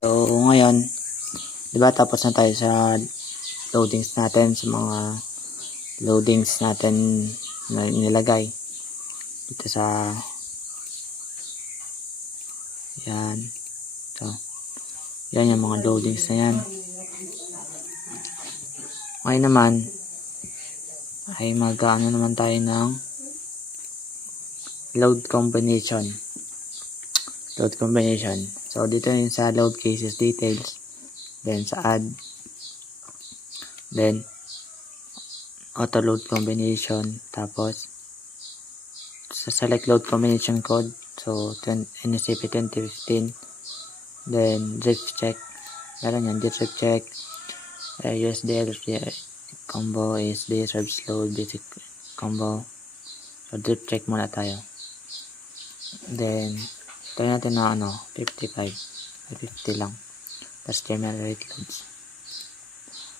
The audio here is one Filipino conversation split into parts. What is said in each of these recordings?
So, ngayon, di ba tapos na tayo sa loadings natin, sa mga loadings natin na nilagay dito sa yan. So, yan yung mga loadings na yan. Ngayon naman, ay mag-ano naman tayo ng load combination. Load combination. So, dito yung sa load cases details. Then, sa add. Then, auto load combination. Tapos, sa select load combination code. So, NSCP 2015. Then, drift check. Meron yan, drift check. USD, combo, ASD, service load, basic combo. So, drift check muna tayo. Then, try natin na 55. 50 lang. Tapos generate loads.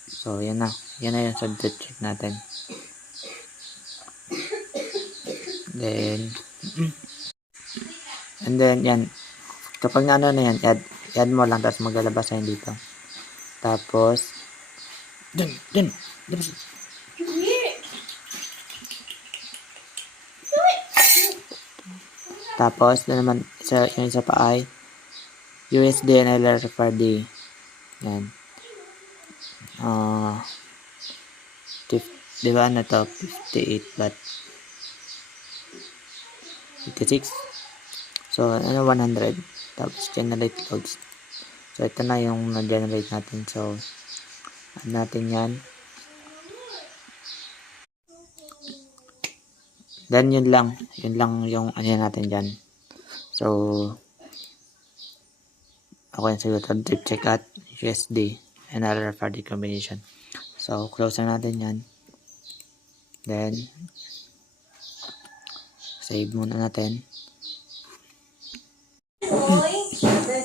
So, yan na. Yan na yung sa drift check natin. Then, and then, yan. Kapag na yan, add mo lang. Tapos maglalabas na dito. Tapos, dun. Tapos, naman, yung isa pa ay USD and LRFRD. Yan. Di ba na to? 58 but 56. So, 100. Tapos, generate loads. So, ito na yung na-generate natin. So, add natin yan. Then, yun lang yung natin dyan. So, ako yung sagot on drift check at USD and RFID combination. So, close na natin yan. Then, save muna natin.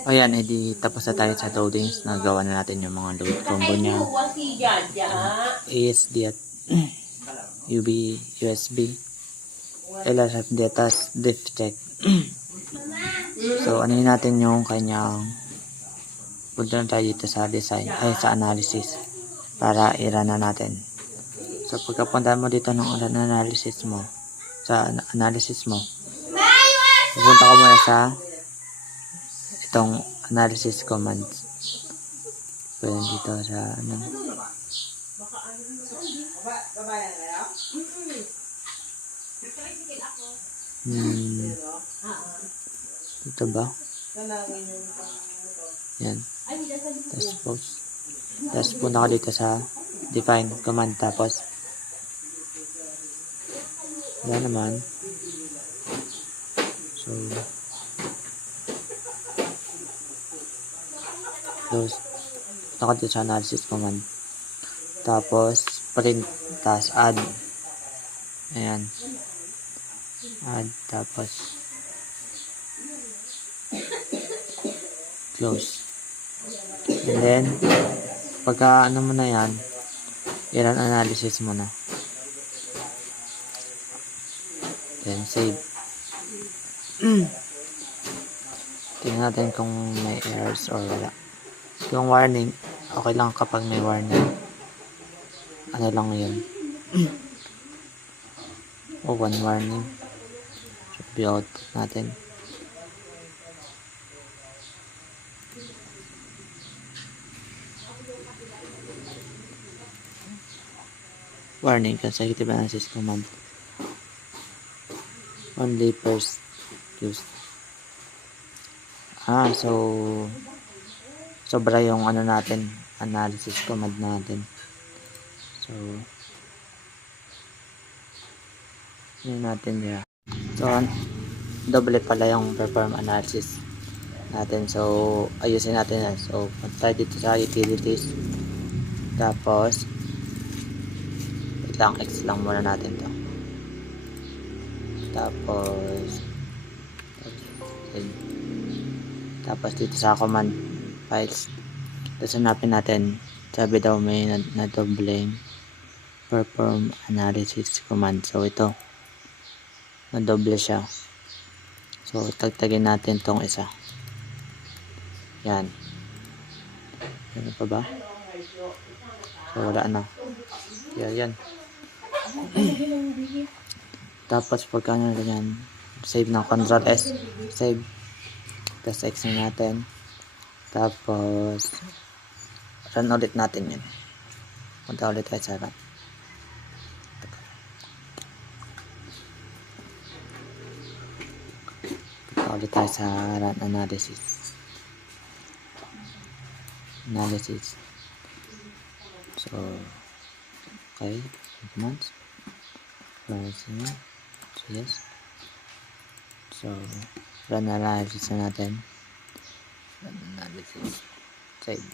Ayan, edi tapos na tayo sa loadings. Nagawa na natin yung mga load combo niya. ASD at USB, LRFD at drift check. So, ano natin yung kanyang punta na tayo dito sa design, sa analysis para i-run na natin. So, pagkapunta mo dito ng analysis mo, pupunta ka muna sa itong analysis commands. Pwede dito sa ito ba? Yan. Tapos punta ka dito sa define command. Tapos yan naman. So, close. Punta ka dito sa analysis command. Tapos print. Tapos add. Ayan. Add. Tapos close. And then, pagka mo na yan, i-run analysis mo na. Then, save. Tingnan natin kung may errors or wala. Yung warning, okay lang kapag may warning. Ano lang yun? One warning. Should be output natin. Warning, consecutive analysis command. Only first used. So sobra yung natin, analysis command natin. So, yun natin diya. So, double pala yung perform analysis natin. So, ayusin natin yan. So, punta dito sa utilities. Tapos, X lang muna natin to. Tapos dito sa command files, tapos hanapin natin, sabi daw may na doubling perform analysis command. So ito, na double siya. So tagtagin natin tong isa. Yan. Ano pa ba? So, wala na. Yan. Tapos, pagka na ganyan, save ng Ctrl S. Save. Tapos, X na natin. Tapos, run ulit natin yun. Punta ulit tayo sa run. Punta ulit tayo sa run analysis. So, okay. Commands. So, yes. So, run analysis na natin. Run analysis. Save.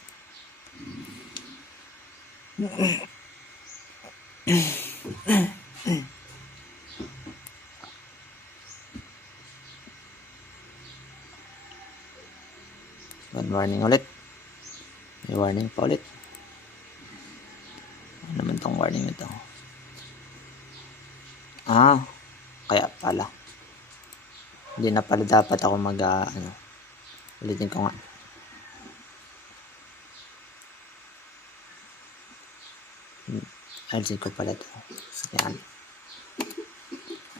One warning ulit. May warning pa ulit. Ano naman tong warning nito? Kaya pala. Hindi na pala dapat ako ulitin ko nga. Alisin ko pala ito.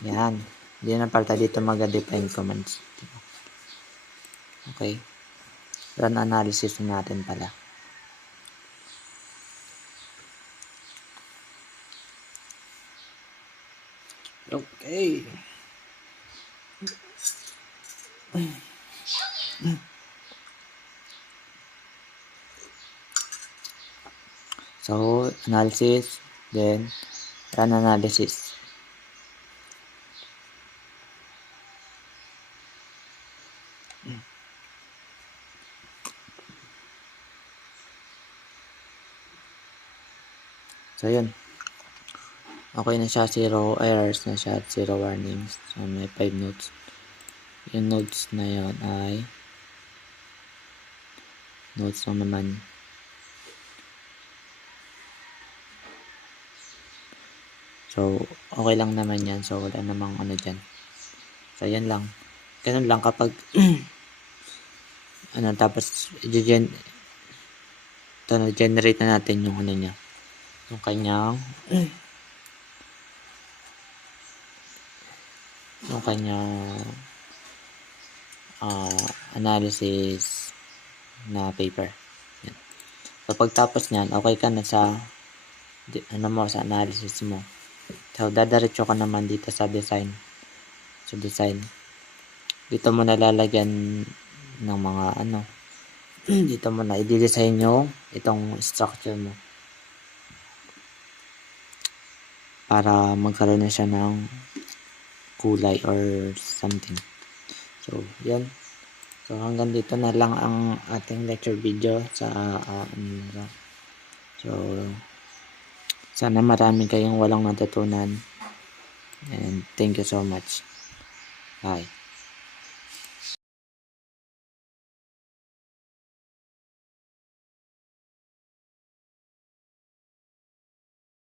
Yan. Hindi na pala dito mag-define commands. Okay. Run analysis natin pala. Okay. So, analysis, then run analysis. So, yun. Okay na siya, 0 errors na siya, 0 warnings. So, may 5 nodes. Yung nodes na yun ay nodes lang naman. So, okay lang naman yan. So, wala namang dyan. So, yan lang. Ganun lang kapag tapos na-generate na natin yung niya. Yung kanyang analysis na paper. Yan. So, pagtapos nyan, okay ka na sa sa analysis mo. So, dadaretso ka naman dito sa design. So, design. Dito mo nalalagyan ng mga dito mo na i-design yung itong structure mo. Para magkaroon na siya ng kulay or something. So, yan. So, hanggang dito na lang ang ating lecture video sa So, sana marami kayong walang natutunan. And thank you so much. Bye.